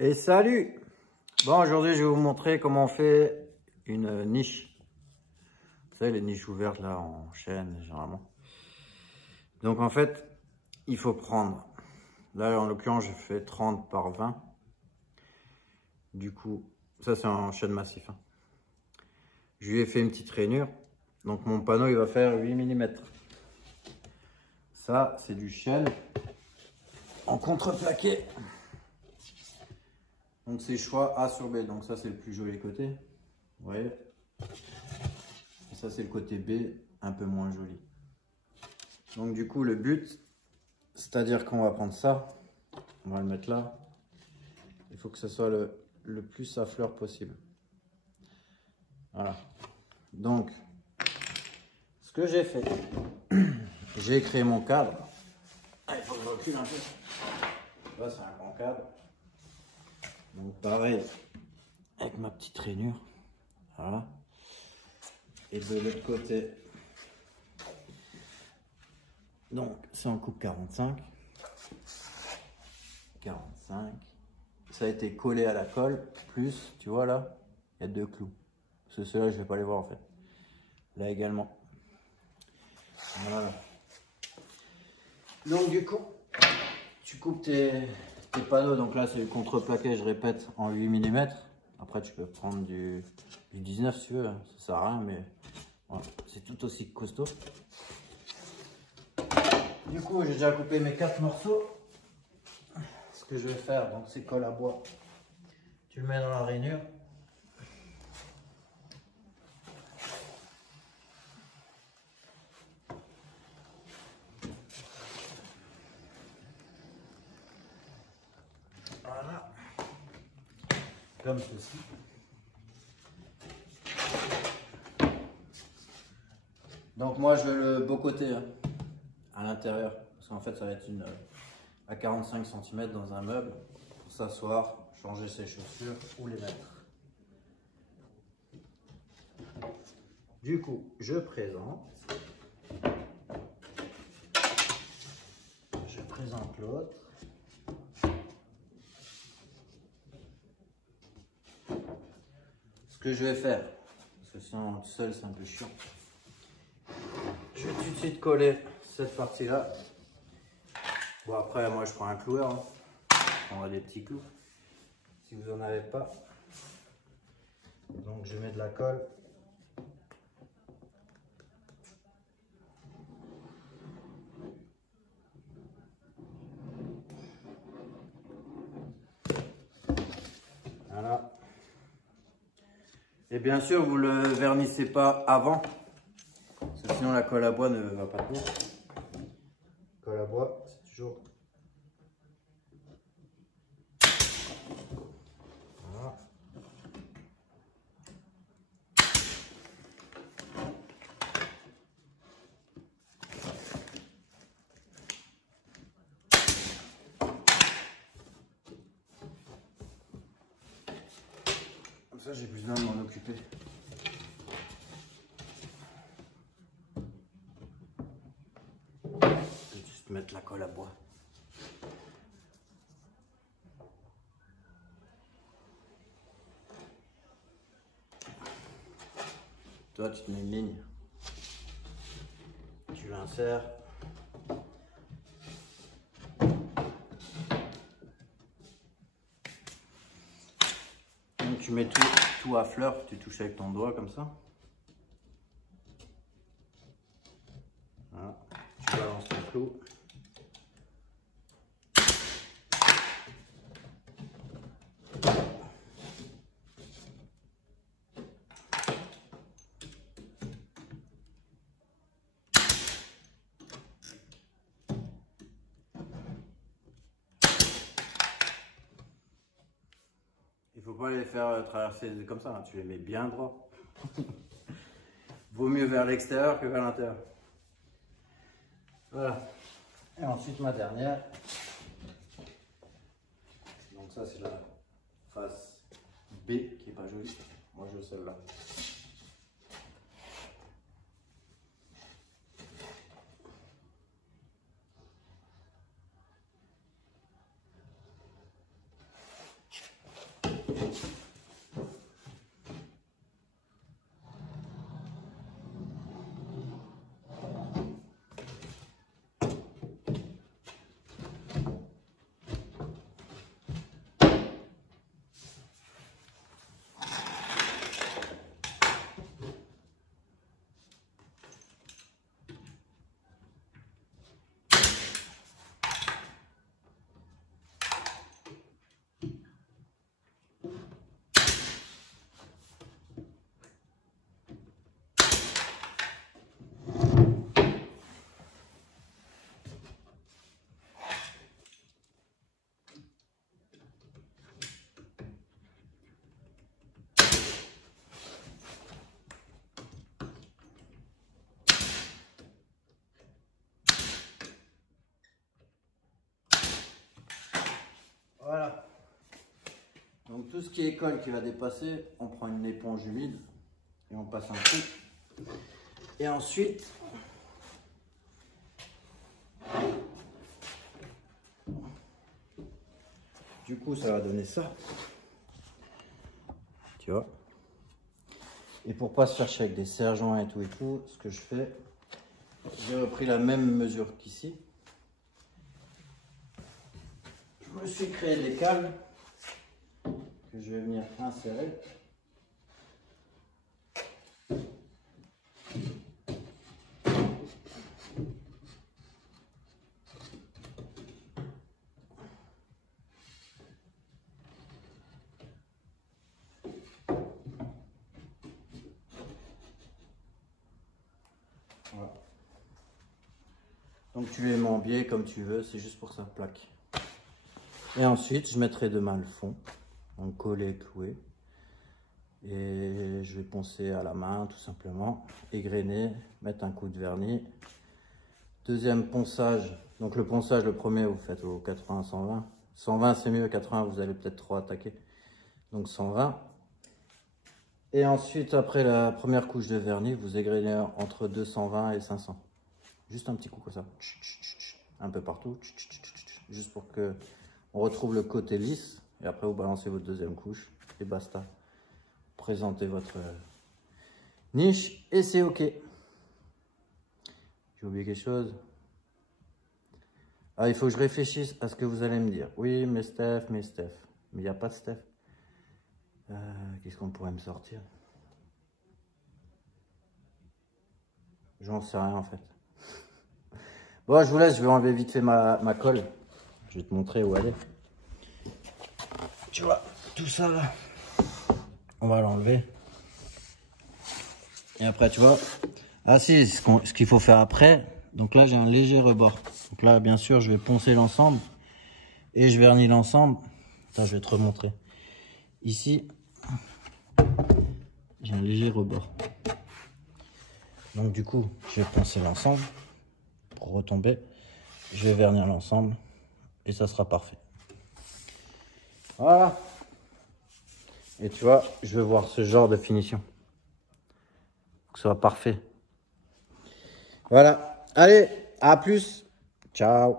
Et salut! Bon, aujourd'hui, je vais vous montrer comment on fait une niche. Vous savez, les niches ouvertes là en chaîne, généralement. Donc, en fait, il faut prendre. Là, en l'occurrence, je fais 30 par 20. Du coup, ça, c'est en chaîne massif. Je lui ai fait une petite rainure. Donc, mon panneau, il va faire 8 mm. Ça, c'est du chêne en contreplaqué. Donc, c'est choix A sur B. Donc, ça, c'est le plus joli côté. Vous voyez? Et ça, c'est le côté B, un peu moins joli. Donc, du coup, le but, c'est-à-dire qu'on va prendre ça. On va le mettre là. Il faut que ce soit le plus à fleur possible. Voilà. Donc, ce que j'ai fait, j'ai créé mon cadre. Il faut que je recule un peu. Là, c'est un grand cadre. Donc, pareil, avec ma petite rainure. Voilà. Et de l'autre côté, donc, c'est en coupe 45. 45. Ça a été collé à la colle. Plus, tu vois là, il y a 2 clous. Parce que ceux-là, je ne vais pas les voir en fait. Là également. Voilà. Donc du coup, tu coupes tes panneaux. Donc là, c'est le contreplaqué, je répète, en 8 mm. Après, tu peux prendre du 19 si tu veux. Ça sert à rien, mais voilà, c'est tout aussi costaud. Du coup, j'ai déjà coupé mes 4 morceaux. Ce que je vais faire, donc c'est colle à bois. Tu le mets dans la rainure. Voilà. Comme ceci. Donc moi je veux le beau côté à l'intérieur. Parce qu'en fait ça va être à 45 cm dans un meuble. Pour s'asseoir, changer ses chaussures ou les mettre. Du coup, je présente l'autre. Ce que je vais faire, parce que sinon tout seul c'est un peu chiant, je vais tout de suite coller cette partie-là. Bon après, moi je prends un cloueur, on a des petits clous, si vous n'en avez pas. Donc je mets de la colle. Voilà. Et bien sûr, vous ne le vernissez pas avant, parce que sinon la colle à bois ne va pas tenir. Colle à bois, c'est toujours... Voilà. Comme ça, j'ai plus besoin de m'en occuper. Je vais juste mettre la colle à bois. Toi, tu te mets une ligne. Tu l'insères. Donc tu mets tout à fleur, tu touches avec ton doigt comme ça. Voilà. Tu balances ton clou. Il faut pas les faire traverser comme ça, hein. Tu les mets bien droit. Vaut mieux vers l'extérieur que vers l'intérieur. Voilà. Et ensuite ma dernière. Donc ça c'est la face B qui est pas jolie. Moi je veux celle-là. Donc tout ce qui est colle qui va dépasser, on prend une éponge humide et on passe un coup. Et ensuite, du coup ça va donner ça. Tu vois. Et pour pas se faire chier avec des serre-joints et tout, ce que je fais, j'ai repris la même mesure qu'ici. Je me suis créé des câbles que je vais venir insérer. Voilà. Donc tu les mets en biais comme tu veux, c'est juste pour que ça plaque. Et ensuite, je mettrai demain le fond, donc collé, cloué. Et je vais poncer à la main tout simplement, égrener, mettre un coup de vernis. Deuxième ponçage, donc le ponçage, le premier vous faites au 80-120. 120 c'est mieux, 80 vous allez peut-être trop attaquer. Donc 120. Et ensuite, après la première couche de vernis, vous égrenez entre 220 et 500. Juste un petit coup comme ça, un peu partout, juste pour que on retrouve le côté lisse. Et après vous balancez votre deuxième couche et basta. Présentez votre niche et c'est ok. J'ai oublié quelque chose. Ah, il faut que je réfléchisse à ce que vous allez me dire. Oui, mais Steph. Mais il n'y a pas de Steph. Qu'est-ce qu'on pourrait me sortir? J'en sais rien en fait. Bon, je vous laisse, je vais enlever vite fait ma colle. Je vais te montrer où elle est. Tu vois, tout ça là, on va l'enlever. Et après, tu vois, ah si, ce qu'il faut faire après, donc là j'ai un léger rebord. Donc là, bien sûr, je vais poncer l'ensemble et je vernis l'ensemble. Ça, je vais te remontrer. Ici, j'ai un léger rebord. Donc du coup, je vais poncer l'ensemble pour retomber. Je vais vernir l'ensemble et ça sera parfait. Voilà. Et tu vois, je veux voir ce genre de finition. Faut que ce soit parfait. Voilà. Allez, à plus. Ciao.